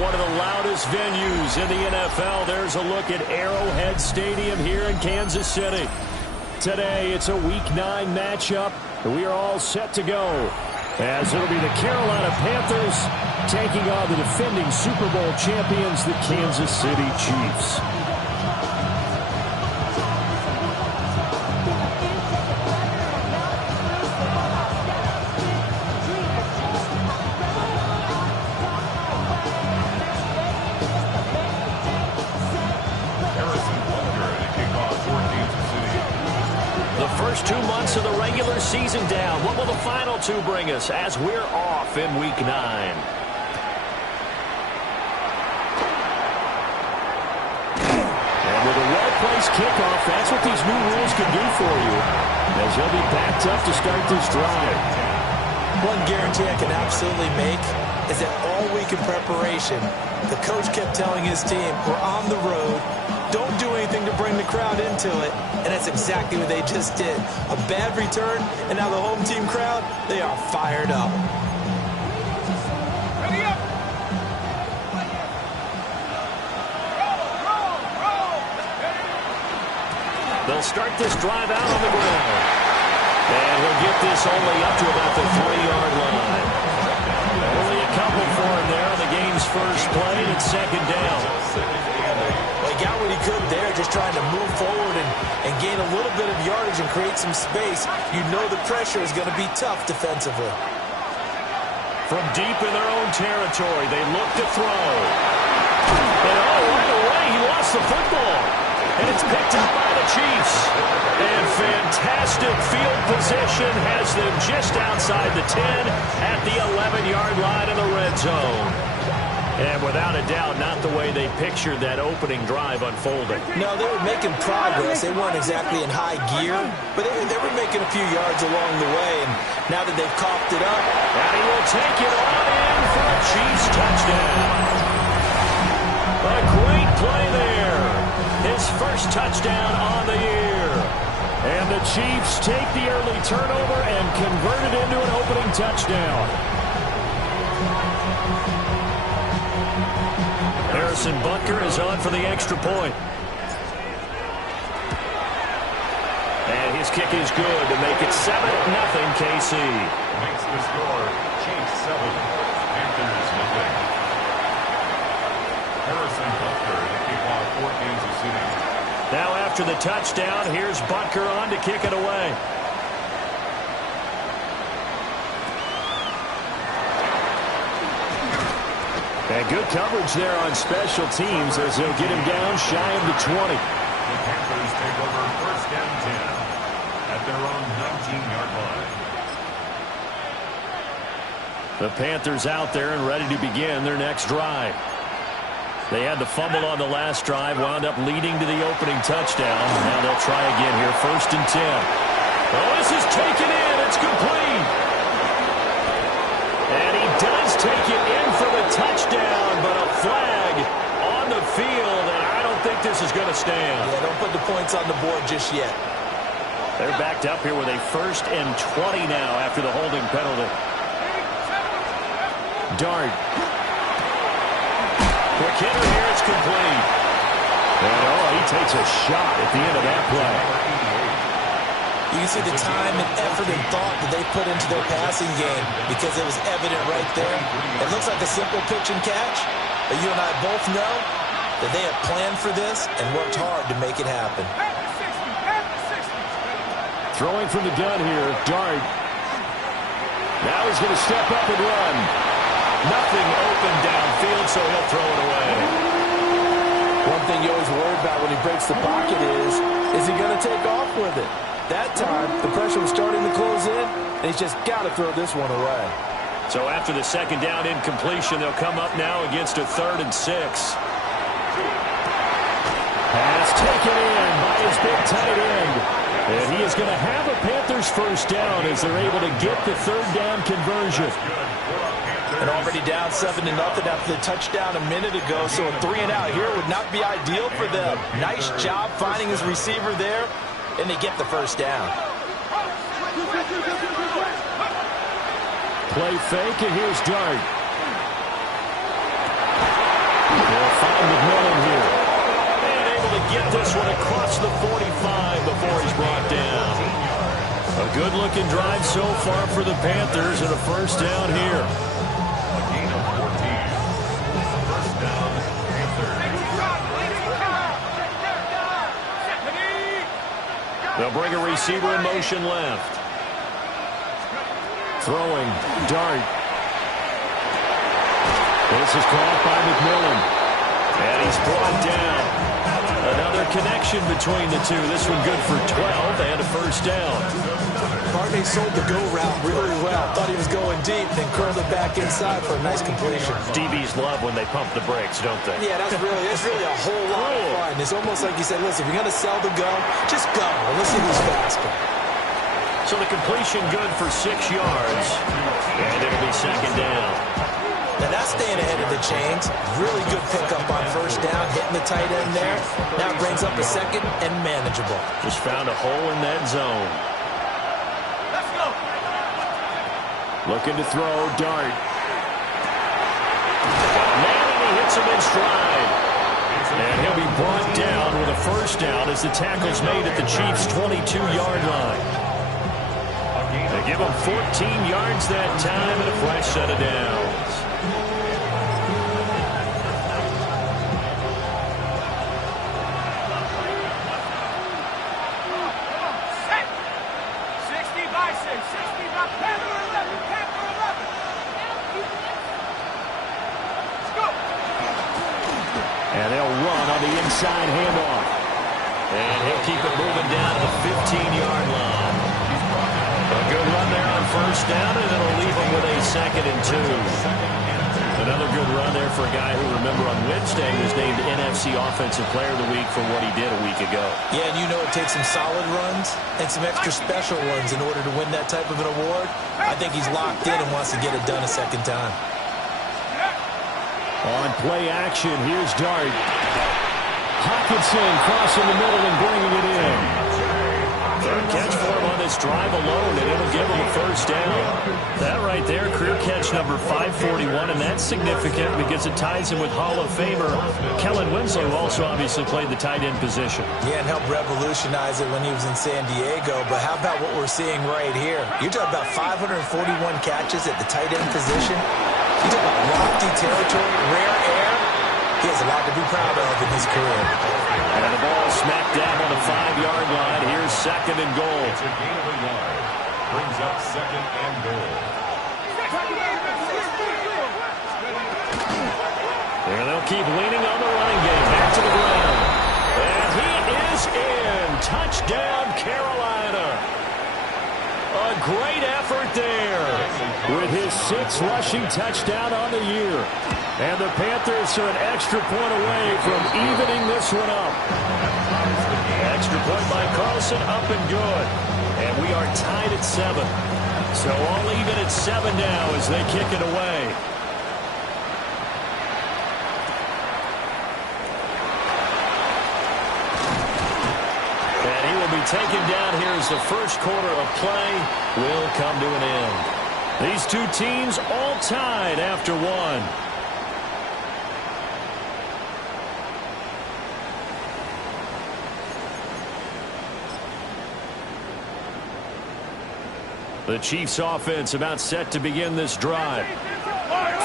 one of the loudest venues in the NFL. There's a look at Arrowhead Stadium here in Kansas City. Today, it's a Week 9 matchup, and we are all set to go, as it'll be the Carolina Panthers taking on the defending Super Bowl champions, the Kansas City Chiefs. First 2 months of the regular season down. What will the final 2 bring us as we're off in Week 9? And with a well-placed kickoff, that's what these new rules can do for you, as they'll be backed up to start this drive. One guarantee I can absolutely make is that all week in preparation, the coach kept telling his team, we're on the road, don't do anything to bring the crowd into it. And that's exactly what they just did. A bad return, and now the home team crowd, they are fired up. Ready up. They'll start this drive out on the ground. And he'll get this only up to about the 3-yard line. Only a couple for him there on the game's first play and second down. Well, he got what he could there, just trying to move forward and gain a little bit of yardage and create some space. You know the pressure is going to be tough defensively. From deep in their own territory, they look to throw. And right away, he lost the football. And it's picked up by the Chiefs. And fantastic field position has them just outside the 10 at the 11-yard line in the red zone. And without a doubt, not the way they pictured that opening drive unfolding. No, they were making progress. They weren't exactly in high gear, but they were making a few yards along the way. And now that they've coughed it up, and he will take it on in for a Chiefs touchdown. A great play there. His first touchdown on the year. And the Chiefs take the early turnover and convert it into an opening touchdown. Harrison Butker is on for the extra point. And his kick is good to make it 7-0 KC. Makes the score Chiefs 7, Panthers nothing. Harrison Butker to kick off for Kansas City. Now after the touchdown, here's Butker on to kick it away. And good coverage there on special teams as they'll get him down shy of the 20. The Panthers take over first down 10 at their own 19-yard line. The Panthers out there and ready to begin their next drive. They had the fumble on the last drive, wound up leading to the opening touchdown. Now they'll try again here, first and 10. Oh, this is taken in. It's complete. And he does take it in for the touchdown, but a flag on the field, and I don't think this is going to stand. Yeah, don't put the points on the board just yet. They're backed up here with a first and 20 now after the holding penalty. Dart. Quick hitter here, it's complete. And he takes a shot at the end of that play. You can see the time and effort and thought that they put into their passing game because it was evident right there. It looks like a simple pitch and catch, but you and I both know that they have planned for this and worked hard to make it happen. Throwing from the gun here, Dart. Now he's going to step up and run. Nothing open downfield, so he'll throw it away. One thing you always worry about when he breaks the pocket is he going to take off with it? That time, the pressure was starting to close in, and he's just got to throw this one away. So after the second down incompletion, they'll come up now against a 3rd and 6. Pass taken in by his big tight end. And he is going to have a Panthers first down as they're able to get the 3rd down conversion. And already down 7-0 after the touchdown a minute ago, so a 3-and-out here would not be ideal for them. Nice job finding his receiver there, and they get the first down. Play fake, and here's Dart. They'll find McMillan here. And able to get this one across the 45 before he's brought down. A good-looking drive so far for the Panthers and a first down here. A gain of 14. First down, Panthers. They'll bring a receiver in motion left. Throwing, dart. This is caught by McMillan. And he's brought down. Another connection between the two. This one good for 12 and a first down. Barney sold the go route really well. Thought he was going deep, then curled it back inside for a nice completion. DBs love when they pump the brakes, don't they? Yeah, that's really a whole lot of fun. It's almost like you said, listen, if you're going to sell the go, just go. And let's see who's faster. So the completion good for 6 yards. And it'll be second down. Now that's staying ahead of the chains. Really good pickup on first down, hitting the tight end there. Now brings up a second and manageable. Just found a hole in that zone. Let's go. Looking to throw, dart. Man, and he hits him in stride. And he'll be brought down with a first down as the tackle's made at the Chiefs' 22-yard line. They give him 14 yards that time and a fresh set of downs. And they'll run on the inside handoff. And he'll keep it moving down to the 15-yard line. A good run there on first down, and it'll leave him with a 2nd and 2. Another good run there for a guy who, remember, on Wednesday was named NFC Offensive Player of the Week for what he did a week ago. Yeah, and you know it takes some solid runs and some extra special ones in order to win that type of an award. I think he's locked in and wants to get it done a second time. On play action, here's Dart. Hawkinson crossing the middle and bringing it in. Third catch for him on this drive alone, and it'll give him a first down. That right there, career catch number 541, and that's significant because it ties him with Hall of Famer Kellen Winslow, who also obviously played the tight end position. Yeah, and helped revolutionize it when he was in San Diego. But how about what we're seeing right here? You're talking about 541 catches at the tight end position. You talk about lofty territory, rare air. He has a lot to be proud of in his career. And the ball smacked down on the 5-yard line. Here's 2nd and goal. It's a gain of a yard. Brings up 2nd and goal. And they'll keep leaning on the running game. Back to the ground. And he is in. Touchdown, Carolina. A great effort there with his 6th rushing touchdown on the year. And the Panthers are an extra point away from evening this one up. Extra point by Carlson, up and good. And we are tied at 7. So all even at 7 now as they kick it away. And he will be taken down here as the first quarter of play will come to an end. These two teams all tied after 1. The Chiefs offense about set to begin this drive.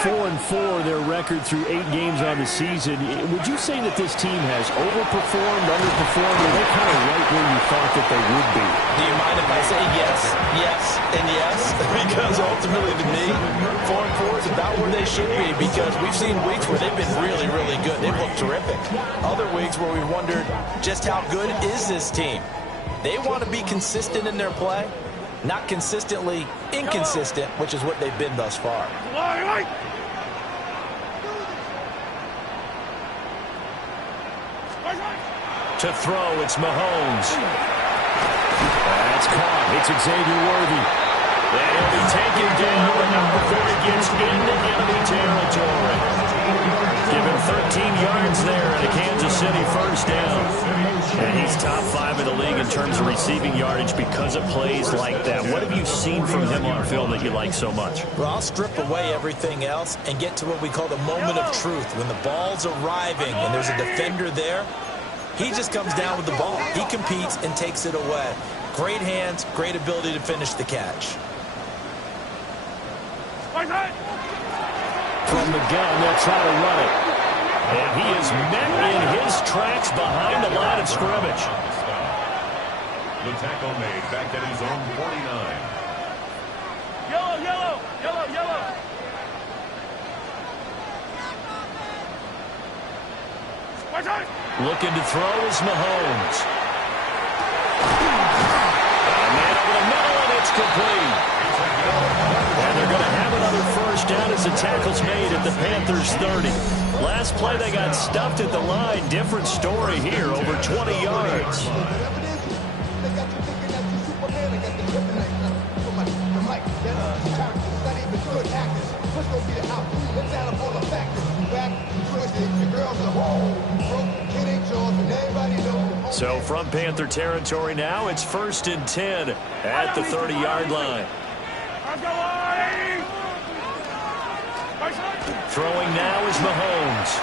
4-4 their record through 8 games on the season. Would you say that this team has overperformed, underperformed, or they kind of right where you thought that they would be? Do you mind if I say yes, yes, and yes? Because ultimately to me, 4-4 is about where they should be because we've seen weeks where they've been really, really good. They've looked terrific. Other weeks where we wondered just how good is this team. They want to be consistent in their play. Not consistently inconsistent, which is what they've been thus far. To throw, it's Mahomes. That's caught. It's Xavier Worthy. And he'll be taken down, but not before he gets into enemy territory. Give him 13 yards there and a Kansas City first down. And he's top 5 in the league in terms of receiving yardage because of plays like that. What have you seen from him on film that you like so much? Well, I'll strip away everything else and get to what we call the moment of truth. When the ball's arriving and there's a defender there, he just comes down with the ball. He competes and takes it away. Great hands, great ability to finish the catch. From the gun, they'll try to run it. And he is met in his tracks behind the line of scrimmage. The tackle made back at his own 49. Yellow, yellow, yellow, yellow. Looking to throw is Mahomes. And man over the middle, and it's complete. And they're going to have another first down as the tackle's made at the Panthers' 30. Last play, they got stuffed at the line. Different story here, over 20 yards. So from Panther territory now, it's 1st and 10 at the 30-yard line. Throwing now is Mahomes.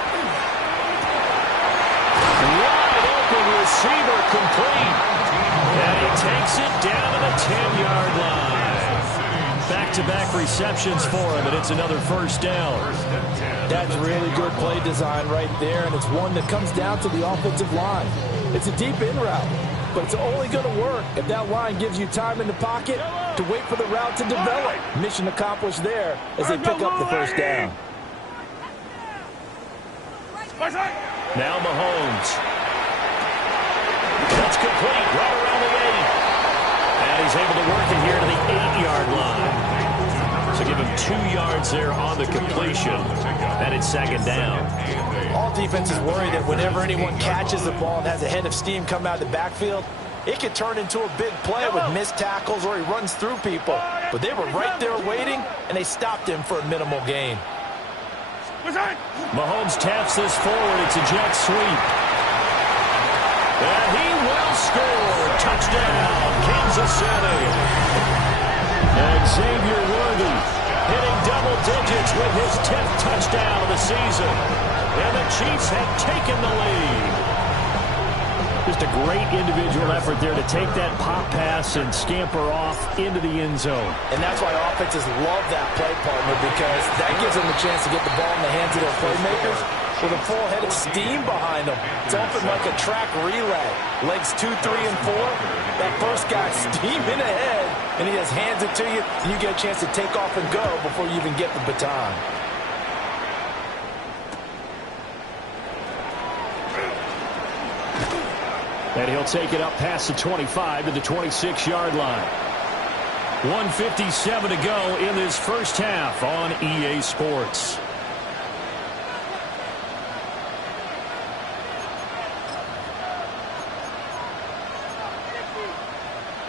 Wide open receiver complete. And he takes it down to the 10-yard line. Back-to-back receptions for him, and it's another first down. That's really good play design right there, and it's one that comes down to the offensive line. It's a deep in route, but it's only going to work if that line gives you time in the pocket to wait for the route to develop. Mission accomplished there as they pick up the first down. Now Mahomes. That's complete right around the 8. And he's able to work it here to the 8-yard line. So give him 2 yards there on the completion. And it's 2nd down. All defenses worry that whenever anyone catches the ball and has a head of steam come out of the backfield, it could turn into a big play with missed tackles or he runs through people. But they were right there waiting, and they stopped him for a minimal gain. Mahomes taps this forward. It's a jet sweep. And he will score. Touchdown, Kansas City. And Xavier Worthy hitting double digits with his 10th touchdown of the season. And the Chiefs have taken the lead. Just a great individual effort there to take that pop pass and scamper off into the end zone. And that's why offenses love that play partner, because that gives them a chance to get the ball in the hands of their playmakers with a full head of steam behind them. It's often like a track relay. Legs 2, 3, and 4. That first guy's steaming ahead, and he just hands it to you, and you get a chance to take off and go before you even get the baton. And he'll take it up past the 25 to the 26-yard line. 1:57 to go in this first half on EA Sports.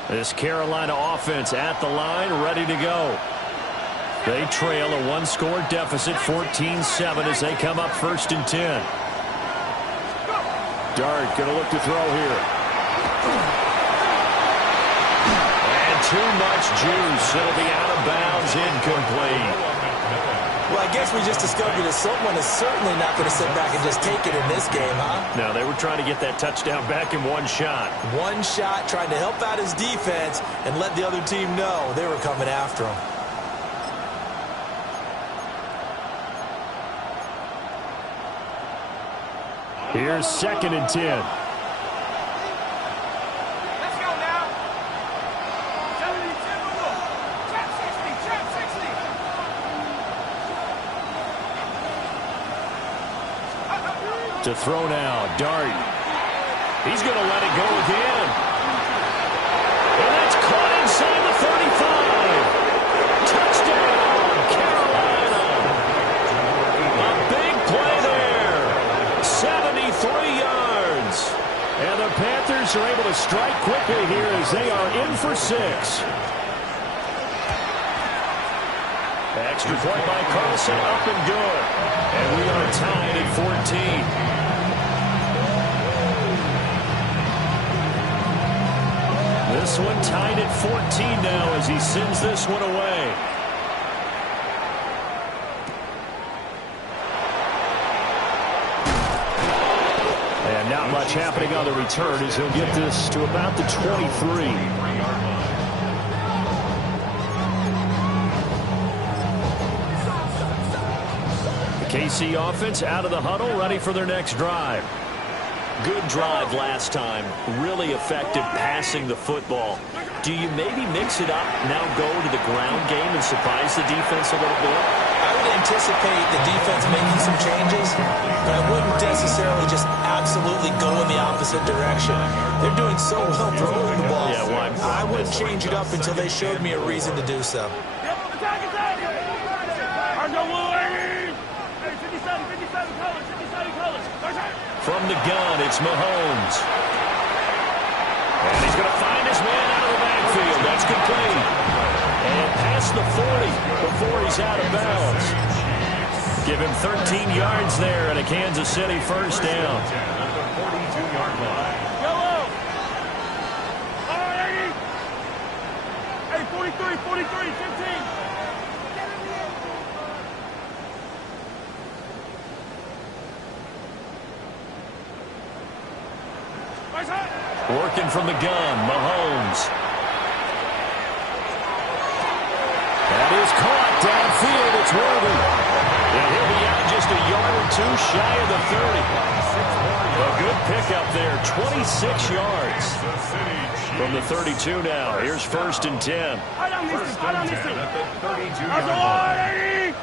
This Carolina offense at the line, ready to go. They trail a 1-score deficit, 14-7 as they come up 1st and 10. Dart going to look to throw here. And too much juice. It'll be out of bounds, incomplete. Well, I guess we just discovered that someone is certainly not going to sit back and just take it in this game, huh? No, they were trying to get that touchdown back in one shot. One shot, trying to help out his defense and let the other team know they were coming after him. Here's 2nd and 10. Let's go now. 72. Trap 60. Trap 60. To throw now, Dart. He's going to let it go again. And that's caught inside the 35. Touchdown, Carolina. A big play there. 73 yards. And the Panthers are able to strike quickly here as they are in for 6. Extra point by Carlson, up and good. And we are tied at 14. This one tied at 14 now as he sends this one away. And not much happening on the return as he'll get this to about the 23. KC offense out of the huddle, ready for their next drive. Good drive last time. Really effective passing the football. Do you maybe mix it up, now go to the ground game and surprise the defense a little bit? I would anticipate the defense making some changes, but I wouldn't necessarily just absolutely go in the opposite direction. They're doing so well throwing the ball. Yeah, well, I wouldn't change it up until they showed me a reason to do so. From the gun, it's Mahomes. And he's going to find his man out of the backfield. That's complete. And past the 40 before he's out of bounds. Give him 13 yards there and a Kansas City first down. At the 42-yard line. Yellow. All right, 80. Hey, 43, 15. Working from the gun, Mahomes. That is caught downfield. It's Worthy. And he'll be out just a yard or two shy of the 30. A good pickup there, 26 yards. From the 32 now. Here's first and 10. First and 10 at the 32-yard line.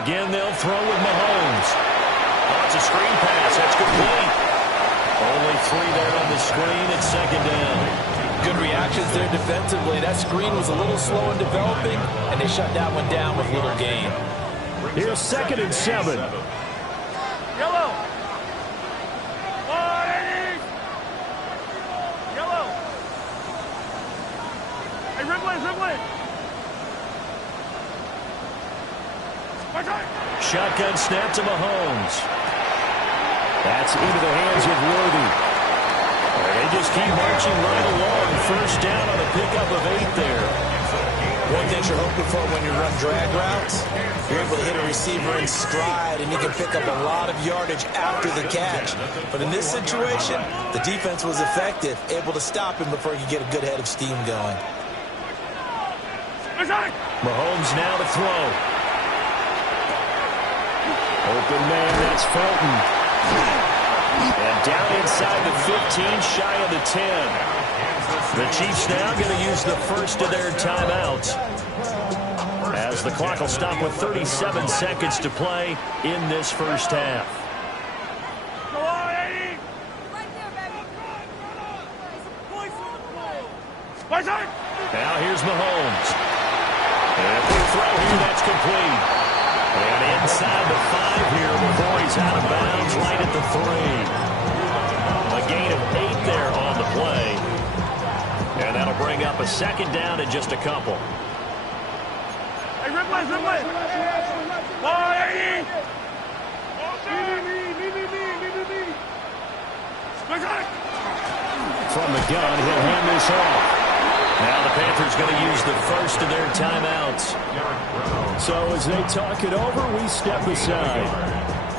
Again, they'll throw with Mahomes. Oh, it's a screen pass. That's complete. Only 3 there on the screen at second down. Good reactions there defensively. That screen was a little slow in developing, and they shut that one down with little gain. Here's second and 7. Yellow. 180. Yellow. Hey, Ridley. Shotgun snap to Mahomes. That's into the hands of Worthy. They just keep marching right along. First down on a pickup of 8 there. One thing you're hoping for when you run drag routes, you're able to hit a receiver in stride, and you can pick up a lot of yardage after the catch. But in this situation, the defense was effective, able to stop him before he could get a good head of steam going. Mahomes now to throw. Open man, that's Fulton. And down inside the 15, shy of the 10. The Chiefs now going to use the first of their timeouts, as the clock will stop with 37 seconds to play in this first half. Now here's Mahomes. And a big throw here, that's complete. And inside the 5 here before he's out of bounds, right at the 3. A gain of 8 there on the play. And that'll bring up a second down in just a couple. Hey, Ridley. 180. From the gun, he'll hand this off. Now the Panthers going to use the first of their timeouts. So as they talk it over, we step aside.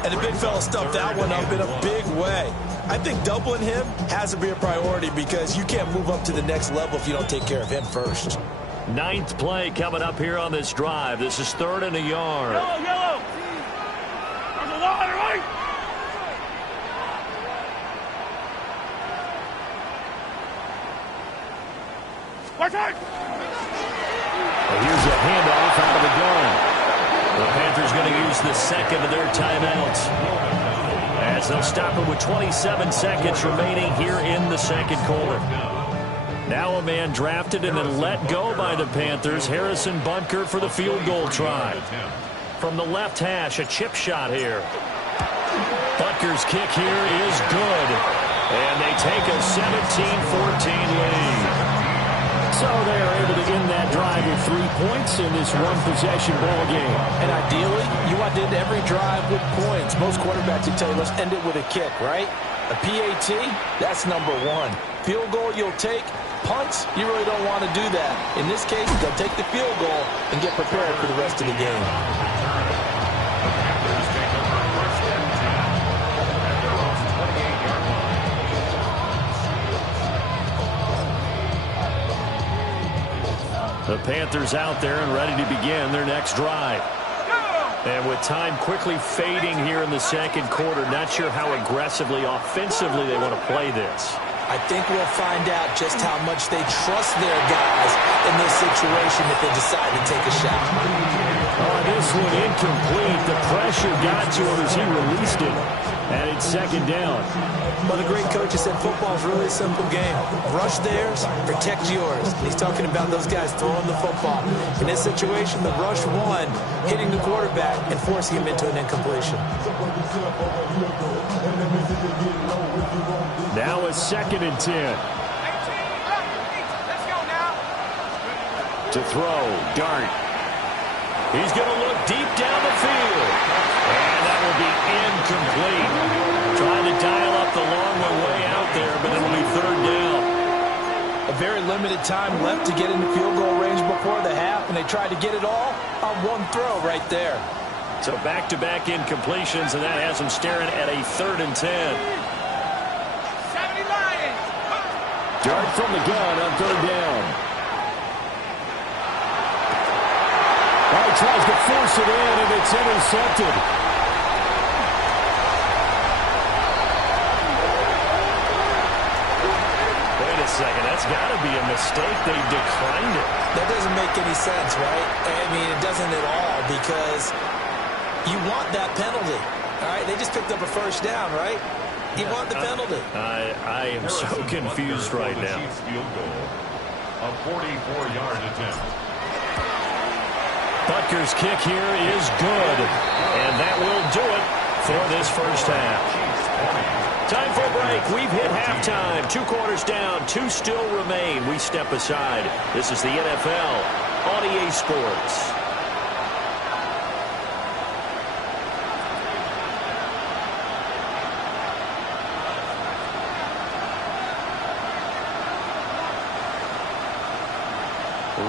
And the big fella stuffed that one up in a big way. I think doubling him has to be a priority because you can't move up to the next level if you don't take care of him first. 9th play coming up here on this drive. This is 3rd and a yard. Yellow. There's a line, right? Here's a handoff out of the gun. The Panthers going to use the second of their timeouts, as they'll stop it with 27 seconds remaining here in the second quarter. Now a man drafted and then let go by the Panthers, Harrison Butker, for the field goal try. From the left hash, a chip shot here. Butker's kick here is good, and they take a 17-14 lead. So they are able to end that drive with 3 points in this one-possession ball game. And ideally, you want to end every drive with points. Most quarterbacks would tell you, let's end it with a kick, right? A PAT, that's number one. Field goal you'll take. Punts, you really don't want to do that. In this case, they'll take the field goal and get prepared for the rest of the game. The Panthers out there and ready to begin their next drive. And with time quickly fading here in the second quarter, not sure how aggressively, offensively they want to play this. I think we'll find out just how much they trust their guys in this situation if they decide to take a shot. Oh, this one incomplete. The pressure got to him as he released it. And it's second down. Well, the great coach has said football is really a simple game. Rush theirs, protect yours. He's talking about those guys throwing the football. In this situation, the rush one, hitting the quarterback and forcing him into an incompletion. Now a 2nd and 10. Let's go now. To throw, Dart. He's going to look deep down the field. And that will be incomplete. Trying to dial up the long way out there, but it'll be 3rd down. A very limited time left to get into field goal range before the half, and they tried to get it all on one throw right there. So back-to-back incompletions, and that has them staring at a 3rd and 10. 70 Lions. Dart from the gun on 3rd down. Oh, he tries to force it in, and it's intercepted. Wait a second, that's got to be a mistake. They declined it. That doesn't make any sense, right? I mean, it doesn't at all because you want that penalty. All right, they just picked up a 1st down, right? You want the penalty. I am so confused right now. Field goal, a 44-yard attempt. Butker's kick here is good, and that will do it for this first half. Time for a break. We've hit halftime. 2 quarters down, 2 still remain. We step aside. This is the NFL on EA Sports.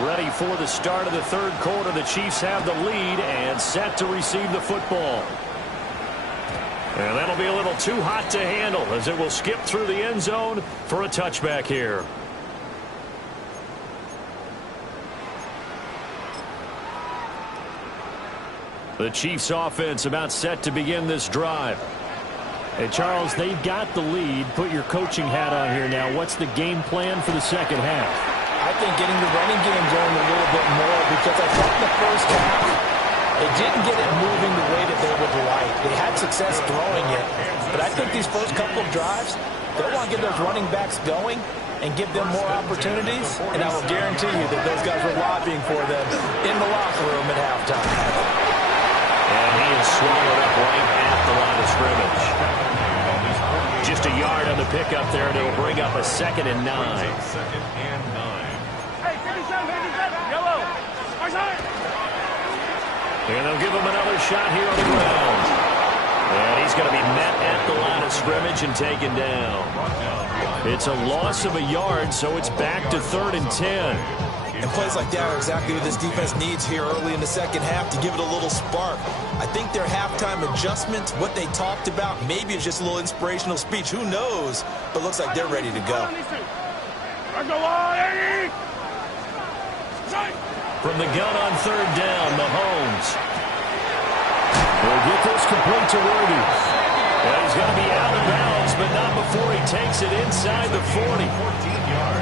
Ready for the start of the 3rd quarter. The Chiefs have the lead and set to receive the football. And that'll be a little too hot to handle as it will skip through the end zone for a touchback here. The Chiefs offense about set to begin this drive. Hey, Charles, they've got the lead. Put your coaching hat on here now. What's the game plan for the second half? I think getting the running game going a little bit more because I thought in the first half they didn't get it moving the way that they would like. They had success throwing it, but I think these first couple of drives, they'll want to get those running backs going and give them more opportunities, and I will guarantee you that those guys were lobbying for them in the locker room at halftime. And he is swallowed up right at the line of scrimmage. Just a yard on the pickup there, and it'll bring up a 2nd and 9. 2nd and 9. Hey, 57, yellow. My side. And they'll give him another shot here on the ground. And he's going to be met at the line of scrimmage and taken down. It's a loss of a yard, so it's back to 3rd and 10. And plays like that are exactly what this defense needs here early in the second half to give it a little spark. I think their halftime adjustments, what they talked about, maybe it's just a little inspirational speech. Who knows? But looks like they're ready to go. From the gun on 3rd down, Mahomes. Will get this complete to Worthy. Well, he's going to be out of bounds, but not before he takes it inside the 40.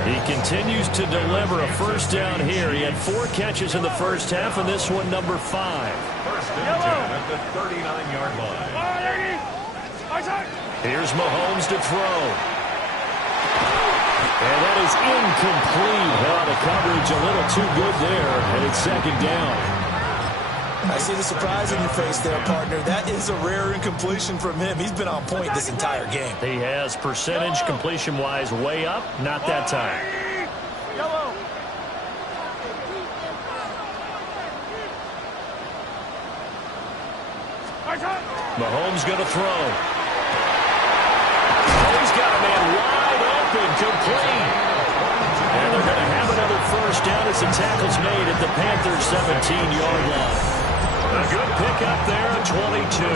He continues to deliver a 1st down here. He had 4 catches in the first half, and this one number 5. 1st and 10 at the 39-yard line. Here's Mahomes to throw. And that is incomplete. Well, the coverage a little too good there, and it's 2nd down. I see the surprise in your face there, partner. That is a rare incompletion from him. He's been on point this entire game. He has percentage completion-wise way up. Not that time. Yellow. Mahomes going to throw. Oh, he's got a man wide open, complete. And they're going to have another first down as the tackle's made at the Panthers' 17-yard line. A good pickup there at 22.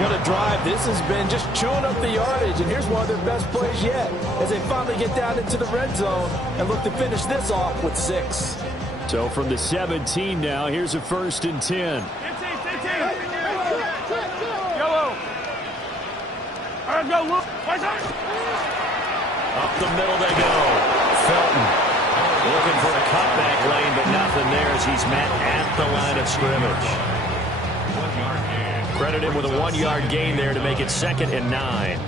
What a drive this has been, just chewing up the yardage. And here's one of their best plays yet as they finally get down into the red zone and look to finish this off with 6. So from the 17 now, here's a 1st and 10. Yellow. All right, go, look. Up the middle they go. Felton looking for a cutback lane, but nothing there as he's met at the line of scrimmage. Credit him with a 1-yard gain there to make it 2nd and 9.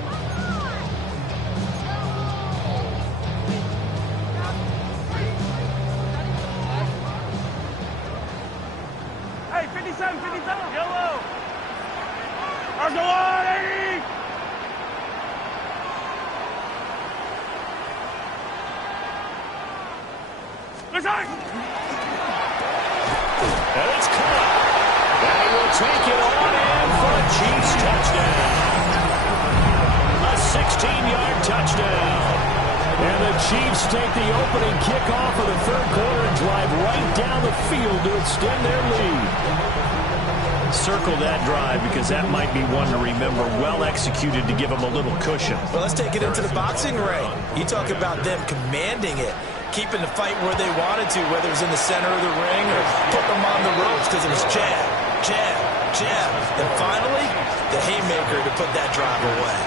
Hey, 57, 57. Yellow. Arsenal, 80. And it's caught. And will take it on in for a Chiefs touchdown. A 16-yard touchdown. And the Chiefs take the opening kickoff of the 3rd quarter and drive right down the field to extend their lead. Circle that drive because that might be one to remember. Well executed to give them a little cushion. Well, let's take it into the boxing ring. You talk about them commanding it, keeping the fight where they wanted to, whether it was in the center of the ring or putting them on the ropes because it was jab, jab, jab. And finally, the haymaker to put that drive away.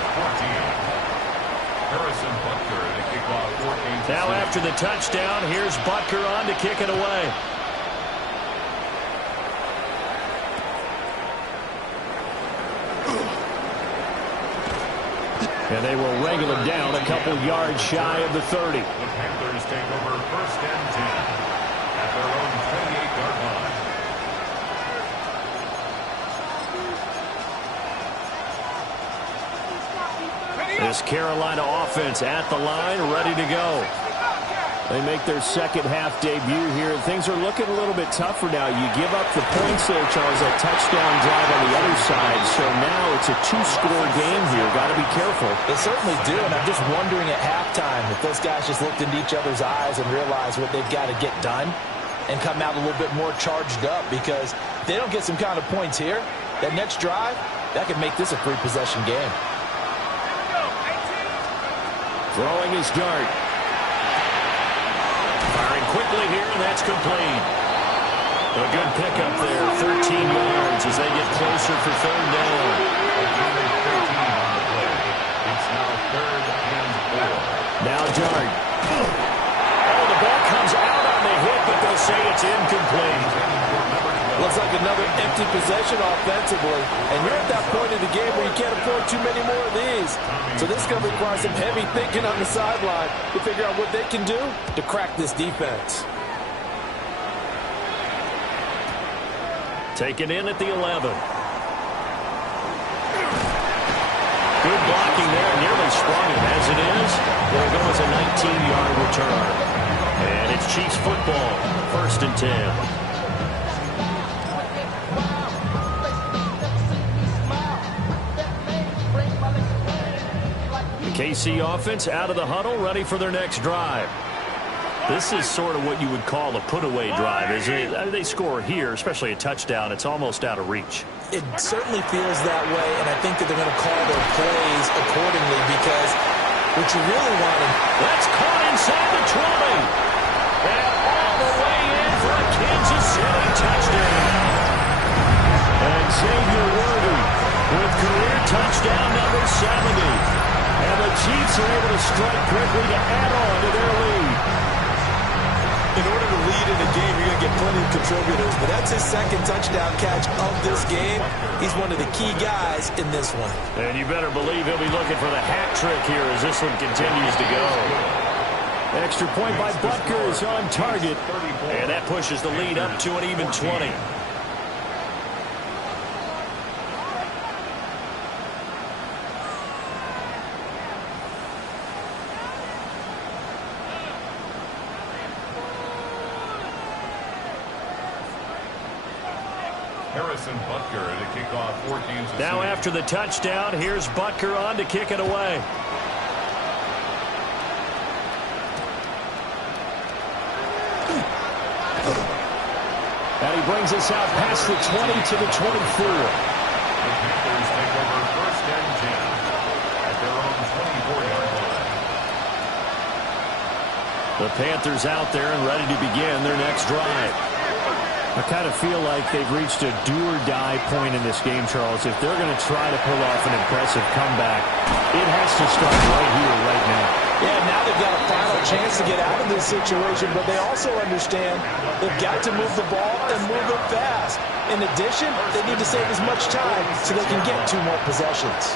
Now after the touchdown, here's Butker on to kick it away. And they will wrangle him down a couple yards shy of the 30. The Panthers take over 1st and 10 at their own 28-yard line. This Carolina offense at the line, ready to go. They make their 2nd half debut here. Things are looking a little bit tougher now. You give up the points there, Charles, that touchdown drive on the other side. So now it's a 2-score game here. Got to be careful. They certainly do, and I'm just wondering at halftime if those guys just looked into each other's eyes and realized what they've got to get done and come out a little bit more charged up, because if they don't get some kind of points here, that next drive, that could make this a 3-possession game. Throwing his dart. Firing quickly here, and that's complete. A good pickup there, 13 yards as they get closer for 3rd down. It's now 3rd and 4. Now Dart. Oh, the ball comes out on the hit, but they'll say it's incomplete. Looks like another empty possession offensively, and you're at that point in the game where you can't afford too many more of these. So this is going to require some heavy thinking on the sideline to figure out what they can do to crack this defense. Taken in at the 11. Good blocking there, nearly sprung him. As it is, there goes a 19-yard return. And it's Chiefs football, 1st and 10. KC offense out of the huddle, ready for their next drive. This is sort of what you would call a put-away drive, isn't it? They score here, especially a touchdown. It's almost out of reach. It certainly feels that way, and I think that they're going to call their plays accordingly, because what you really want to... That's caught inside the 20. And all the way in for a Kansas City touchdown. And Xavier Worthy with career touchdown number 70. And the Chiefs are able to strike quickly to add on to their lead. In order to lead in a game, you're going to get plenty of contributors, but that's his 2nd touchdown catch of this game. He's one of the key guys in this one. And you better believe he'll be looking for the hat trick here as this one continues to go. Extra point by Butker is on target. And that pushes the lead up to an even 20. Butker to kick off for Kansas City. Now after the touchdown, here's Butker on to kick it away. And he brings us out past the 20 to the 24. The Panthers take over first and 10 at their own 24-yard line. The Panthers out there and ready to begin their next drive. I kind of feel like they've reached a do-or-die point in this game, Charles. If they're going to try to pull off an impressive comeback, it has to start right here, right now. Yeah, now they've got a final chance to get out of this situation, but they also understand they've got to move the ball and move it fast. In addition, they need to save as much time so they can get 2 more possessions.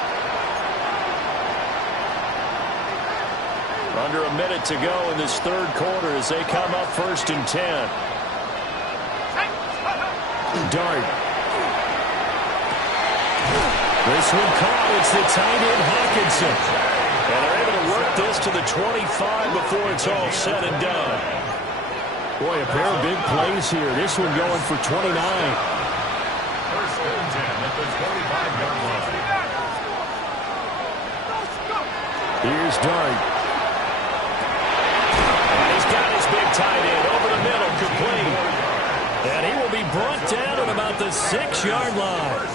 Under a minute to go in this third quarter as they come up first and 10. Dart. This one caught. It's the tight end Hawkinson. And they're able to work this to the 25 before it's all said and done. Boy, a pair of big plays here. This one going for 29. First and 10 at the 25-yard line. Here's Dart. And he's got his big tight end over the middle, complete. And he will be brought down at about the 6-yard line.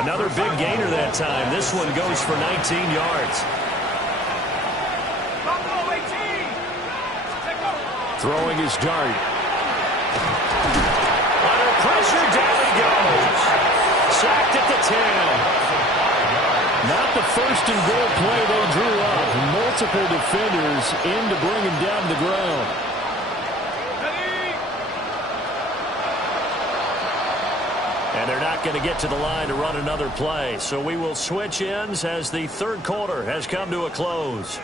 Another big gainer that time. This one goes for 19 yards. Throwing his Dart. Under pressure, down he goes. Sacked at the 10. Not the first and goal play they drew up. Multiple defenders in to bring him down to the ground. And they're not going to get to the line to run another play. So we will switch ends as the third quarter has come to a close.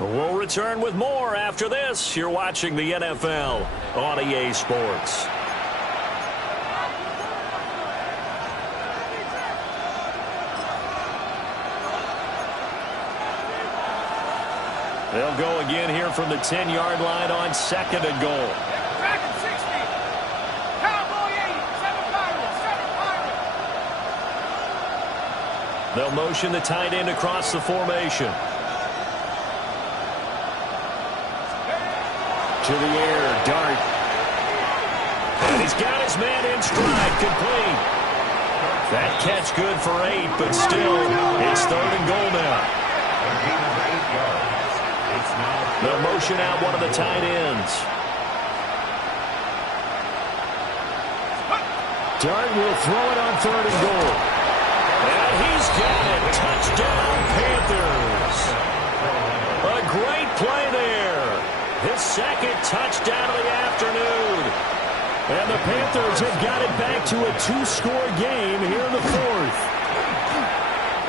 We'll return with more after this. You're watching the NFL on EA Sports. They'll go again here from the 10-yard line on second and goal. They'll motion the tight end across the formation. To the air, Dart. And he's got his man in stride, complete. That catch good for 8, but still, it's third and goal now. They'll motion out one of the tight ends. Dart will throw it on third and goal. And he's got it. Touchdown, Panthers. A great play there. His second touchdown of the afternoon. And the Panthers have got it back to a 2-score game here in the fourth.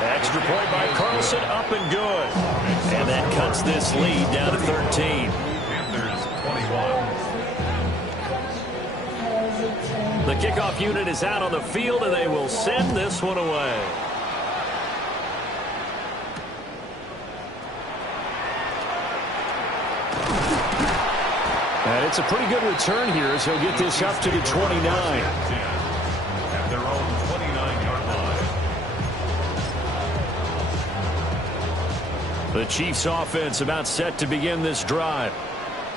Extra point by Carlson, up and good. And that cuts this lead down to 13. Panthers 21. The kickoff unit is out on the field, and they will send this one away. And it's a pretty good return here as he'll get this up to the 29. At their own 29-yard line. The Chiefs offense about set to begin this drive.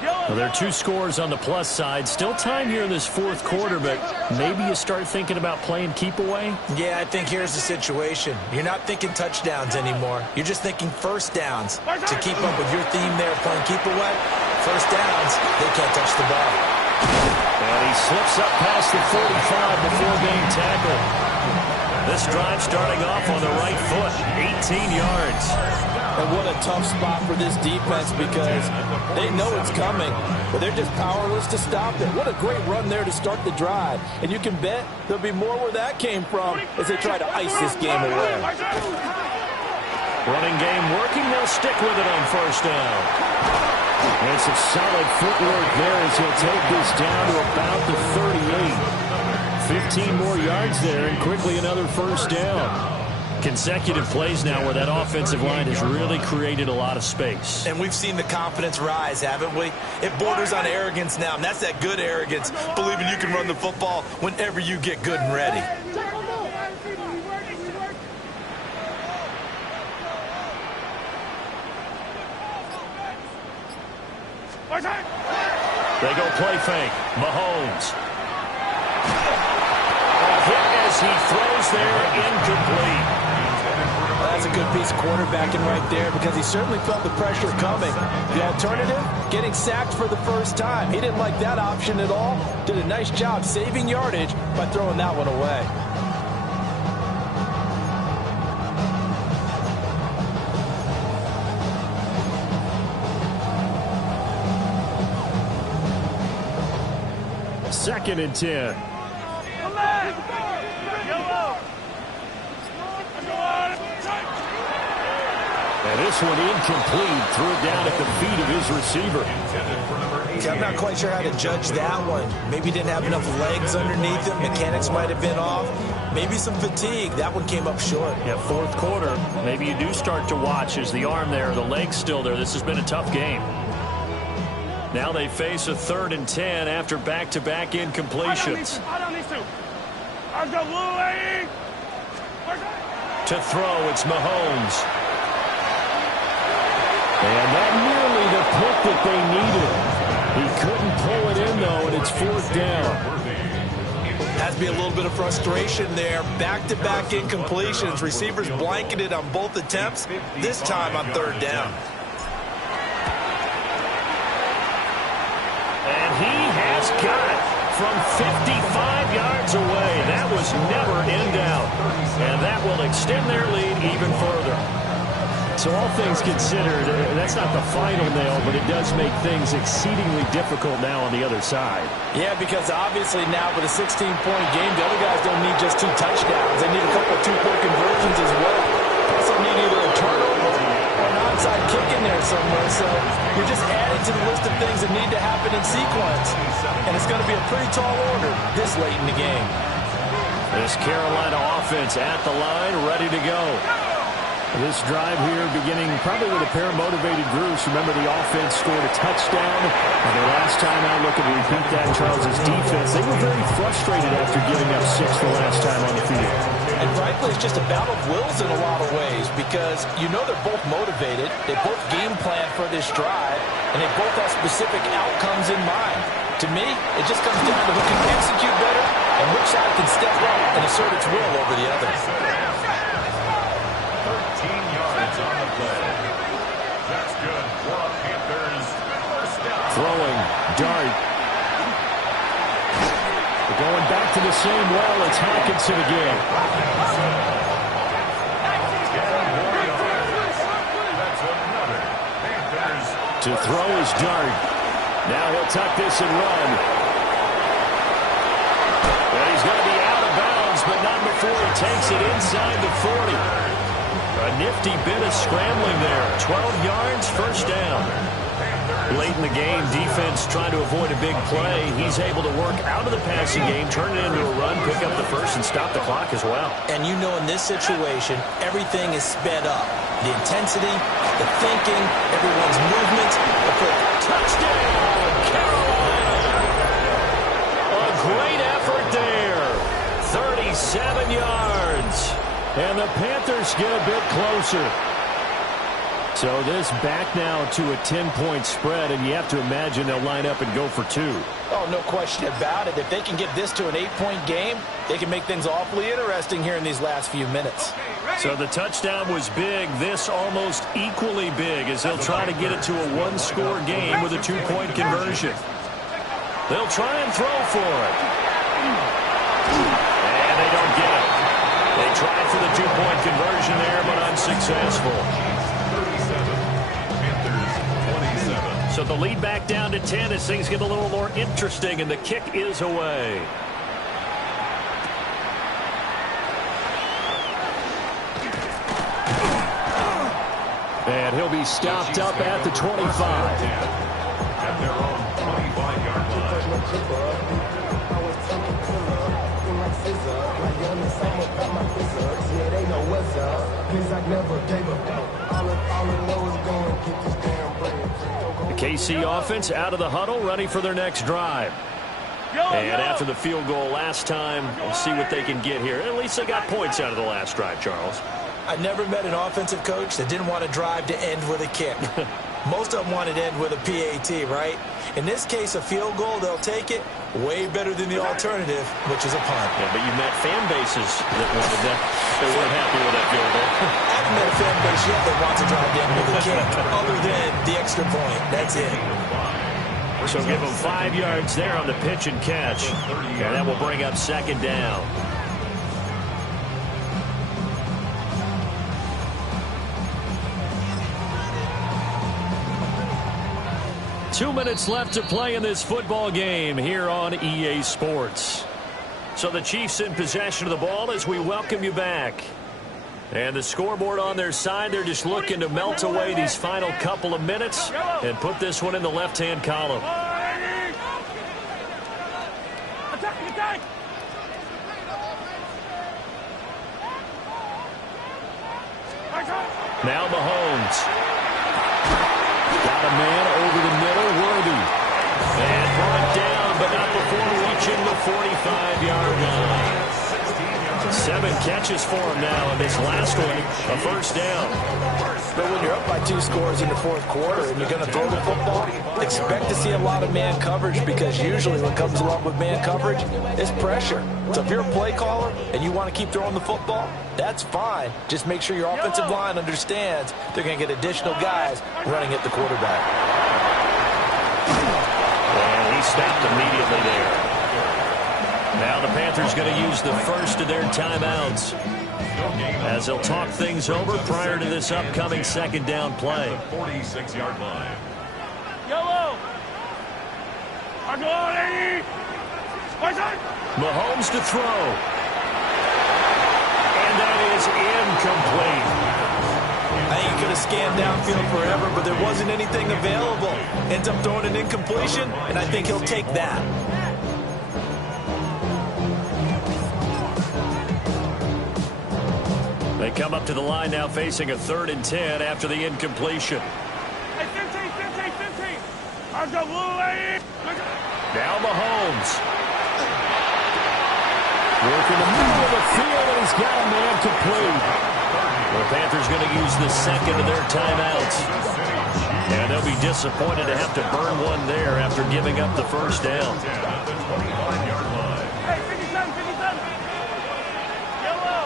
Well, there are 2 scores on the plus side. Still time here in this fourth quarter, but maybe you start thinking about playing keep away? Yeah, I think here's the situation. You're not thinking touchdowns anymore. You're just thinking first downs. To keep up with your theme there, playing keep away, first downs, they can't touch the ball. And he slips up past the 45 before being tackled. This drive starting off on the right foot, 18 yards. And what a tough spot for this defense because they know it's coming, but they're just powerless to stop it. What a great run there to start the drive. And you can bet there'll be more where that came from as they try to ice this game away. Running game working. They'll stick with it on first down. And some solid footwork there as he'll take this down to about the 38. 15 more yards there and quickly another first down. Consecutive plays now where that offensive line has really created a lot of space. And we've seen the confidence rise, haven't we? It borders on arrogance now, and that's that good arrogance, believing you can run the football whenever you get good and ready. They go play fake. Mahomes. A hit as he throws there, incomplete. That's a good piece of quarterbacking right there because he certainly felt the pressure coming. The alternative, getting sacked for the first time. He didn't like that option at all. Did a nice job saving yardage by throwing that one away. Second and 10. And this one incomplete. Threw it down at the feet of his receiver. I'm not quite sure how to judge that one. Maybe he didn't have enough legs underneath him. Mechanics might have been off. Maybe some fatigue. That one came up short. Yeah, fourth quarter. Maybe you do start to watch. Is the arm there, the leg's still there? This has been a tough game. Now they face a 3rd and 10 after back-to-back incompletions. To throw, it's Mahomes. And that nearly the pick that they needed. He couldn't pull it in, though, and it's 4th down. Has to be a little bit of frustration there. Back-to-back incompletions. Receivers blanketed on both attempts. This time on 3rd down. And he has got it from 55 yards away. That was never in doubt. And that will extend their lead even further. So all things considered, that's not the final nail, but it does make things exceedingly difficult now on the other side. Yeah, because obviously now with a 16-point game, the other guys don't need just 2 touchdowns. They need a couple of 2-point conversions as well. Plus they need either a turnover or an onside kick in there somewhere. So you're just adding to the list of things that need to happen in sequence. And it's going to be a pretty tall order this late in the game. This Carolina offense at the line, ready to go. This drive here beginning probably with a pair of motivated groups. Remember, the offense scored a touchdown. And the last time I look at repeat that, Charles' defense, they were very frustrated after giving up 6 the last time on the field. And frankly, it's just a battle of wills in a lot of ways because you know they're both motivated. They both game plan for this drive, and they both have specific outcomes in mind. To me, it just comes down to who can execute better and which side can step up and assert its will over the other. 13 yards on the play. That's good for a Panthers first down. Throwing, Dart. They're going back to the same well. It's Hawkinson again. That's another Panthers. To throw is Dart. Now he'll tuck this and run. And he's going to be out of bounds, but not before he takes it inside the 40. A nifty bit of scrambling there. 12 yards, first down. Late in the game, defense trying to avoid a big play. He's able to work out of the passing game, turn it into a run, pick up the first, and stop the clock as well. And you know in this situation, everything is sped up. The intensity, the thinking, everyone's movements. Touchdown, Carolina! A great effort there. 37 yards. And the Panthers get a bit closer. So this back now to a 10-point spread, and you have to imagine they'll line up and go for 2. Oh, no question about it. If they can get this to an 8-point game, they can make things awfully interesting here in these last few minutes. So the touchdown was big. This almost equally big as they'll try to get it to a 1-score game with a 2-point conversion. They'll try and throw for it. And they don't get it. They tried for the 2-point conversion there, but unsuccessful. So the lead back down to 10 as things get a little more interesting, and the kick is away. And he'll be stopped up at the 25. At their own 25-yard line. west side. Cause I never gave up. All I know is going to get this damn bread. The KC offense out of the huddle, ready for their next drive. And after the field goal last time, we'll see what they can get here. At least they got points out of the last drive, Charles. I never met an offensive coach that didn't want to drive to end with a kick. Most of them wanted to end with a PAT, right? In this case, a field goal, they'll take it. Way better than the alternative, which is a punt. Yeah, but you met fan bases that wanted that. They weren't happy with that field goal. I haven't met a fan base yet that wants to drive to end with a kick, other than the extra point. That's it. So give them 5 yards there on the pitch and catch. And that will bring up second down. Two minutes left to play in this football game here on EA Sports. So the Chiefs in possession of the ball as we welcome you back. And the scoreboard on their side, they're just looking to melt away these final couple of minutes and put this one in the left-hand column. Now Mahomes. Got a man over the middle, Worthy. And brought down, but not before reaching the 45-yard line. 7 catches for him now, and this last one, a first down. But when you're up by 2 scores in the fourth quarter and you're going to throw the football, expect to see a lot of man coverage, because usually what comes along with man coverage is pressure. So if you're a play caller and you want to keep throwing the football, that's fine. Just make sure your offensive line understands they're going to get additional guys running at the quarterback. And he stopped immediately there. Now the Panthers going to use the first of their timeouts as they'll talk things over prior to this upcoming second down play. 46-yard line. Yellow. Mahomes to throw. And that is incomplete. I think he could have scanned downfield forever, but there wasn't anything available. Ends up throwing an incompletion, and I think he'll take that. They come up to the line now facing a 3rd and 10 after the incompletion. Hey, 15. Now Mahomes. Working the middle of the field, and he's got a man complete. The Panthers going to use the second of their timeouts. And they'll be disappointed to have to burn one there after giving up the first down. Hey, 57. Yellow.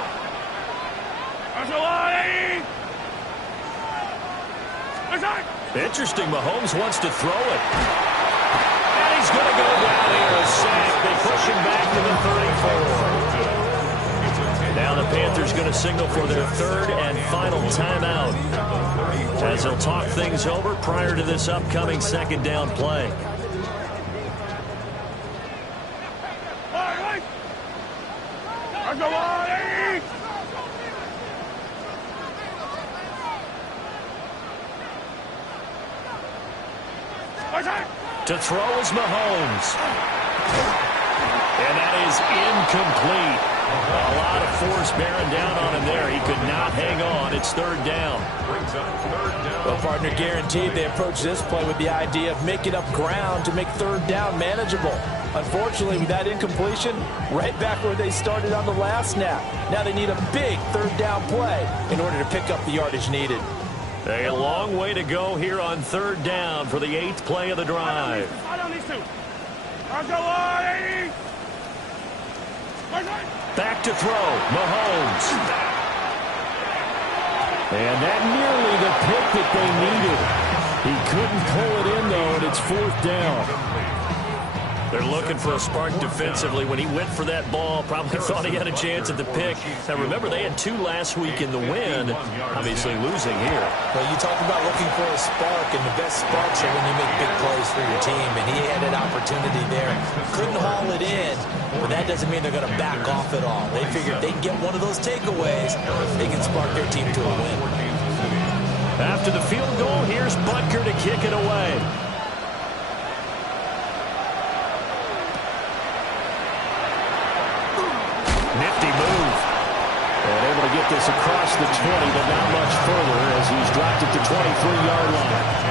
Interesting, Mahomes wants to throw it. And he's going to go down here, a sack. They push him back to the 34. Now the Panthers going to signal for their 3rd and final timeout as they'll talk things over prior to this upcoming second down play. To throw is Mahomes. And that is incomplete. A lot of force bearing down on him there. He could not hang on. It's 3rd down. Well, partner, guaranteed they approach this play with the idea of making up ground to make 3rd down manageable. Unfortunately, with that incompletion, right back where they started on the last snap. Now they need a big 3rd down play in order to pick up the yardage needed. A long way to go here on 3rd down for the 8th play of the drive. Back to throw, Mahomes. And that nearly the pick that they needed. He couldn't pull it in, though, and it's 4th down. They're looking for a spark defensively. When he went for that ball, probably thought he had a chance at the pick. Now, remember, they had 2 last week in the win, obviously losing here. Well, you talk about looking for a spark, and the best sparks are when you make big plays for your team, and he had an opportunity there. Couldn't haul it in, but that doesn't mean they're going to back off at all. They figured if they can get one of those takeaways, they can spark their team to a win. After the field goal, here's Butker to kick it away. Nifty move. And able to get get this across the 20, but not much further as he's dropped it to 23-yard line.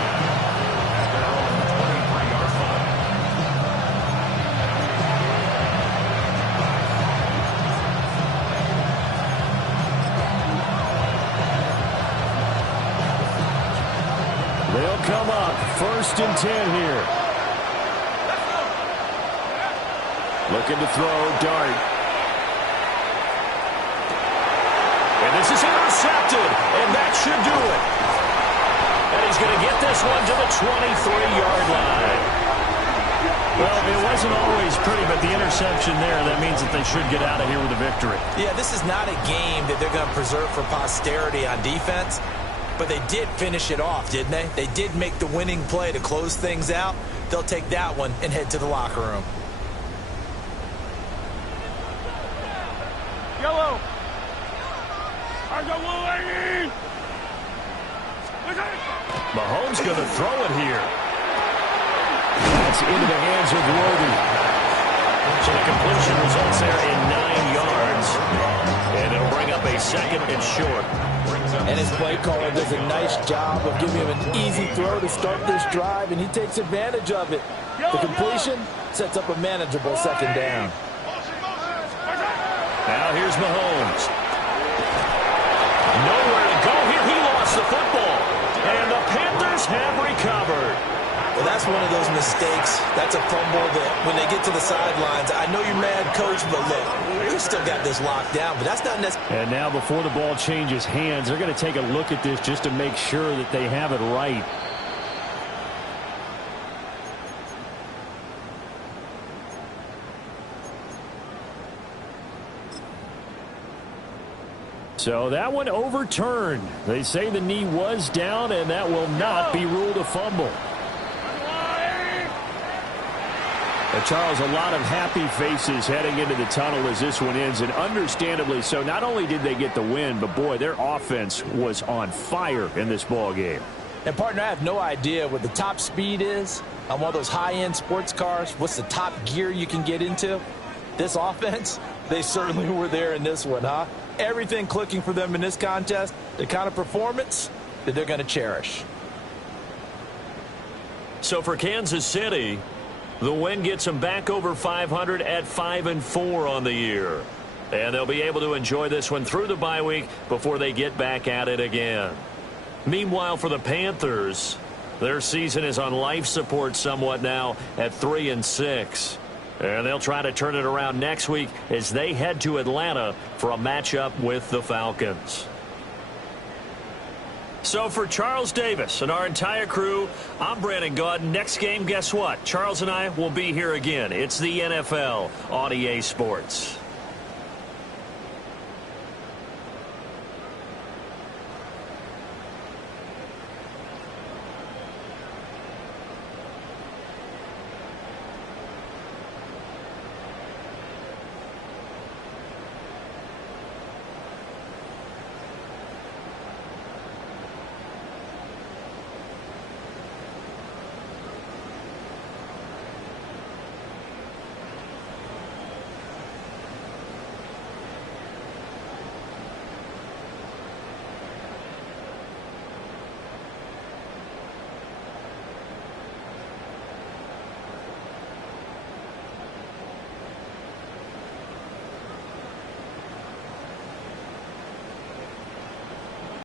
They'll come up 1st and 10 here. Looking to throw, Dart. And this is intercepted, and that should do it. And he's going to get this one to the 23-yard line. Well, it wasn't always pretty, but the interception there, that means that they should get out of here with a victory. Yeah, this is not a game that they're going to preserve for posterity on defense. But they did finish it off, didn't they? They did make the winning play to close things out. They'll take that one and head to the locker room. Yellow. Mahomes going to throw it here. That's into the hands of Roby. So the completion results there in 9 yards. And it'll bring up a 2nd and short. And his play caller does a nice job of giving him an easy throw to start this drive, and he takes advantage of it. The completion sets up a manageable 2nd down. Now here's Mahomes. Nowhere to go here. He lost the football. And the Panthers have recovered. Well, that's one of those mistakes. That's a fumble that when they get to the sidelines, I know you're mad, Coach, but look, we still got this locked down, but that's not necessary. And now before the ball changes hands, they're going to take a look at this just to make sure that they have it right. So that one overturned. They say the knee was down, and that will not be ruled a fumble. Charles, a lot of happy faces heading into the tunnel as this one ends, and understandably so. Not only did they get the win, but, boy, their offense was on fire in this ball game. And, partner, I have no idea what the top speed is on one of those high-end sports cars. What's the top gear you can get into? This offense, they certainly were there in this one, huh? Everything clicking for them in this contest, the kind of performance that they're going to cherish. So for Kansas City, the win gets them back over 500 at 5-4 on the year. And they'll be able to enjoy this one through the bye week before they get back at it again. Meanwhile, for the Panthers, their season is on life support somewhat now at 3-6. And they'll try to turn it around next week as they head to Atlanta for a matchup with the Falcons. So for Charles Davis and our entire crew, I'm Brandon Gaudin. Next game, guess what? Charles and I will be here again. It's the NFL on EA Sports.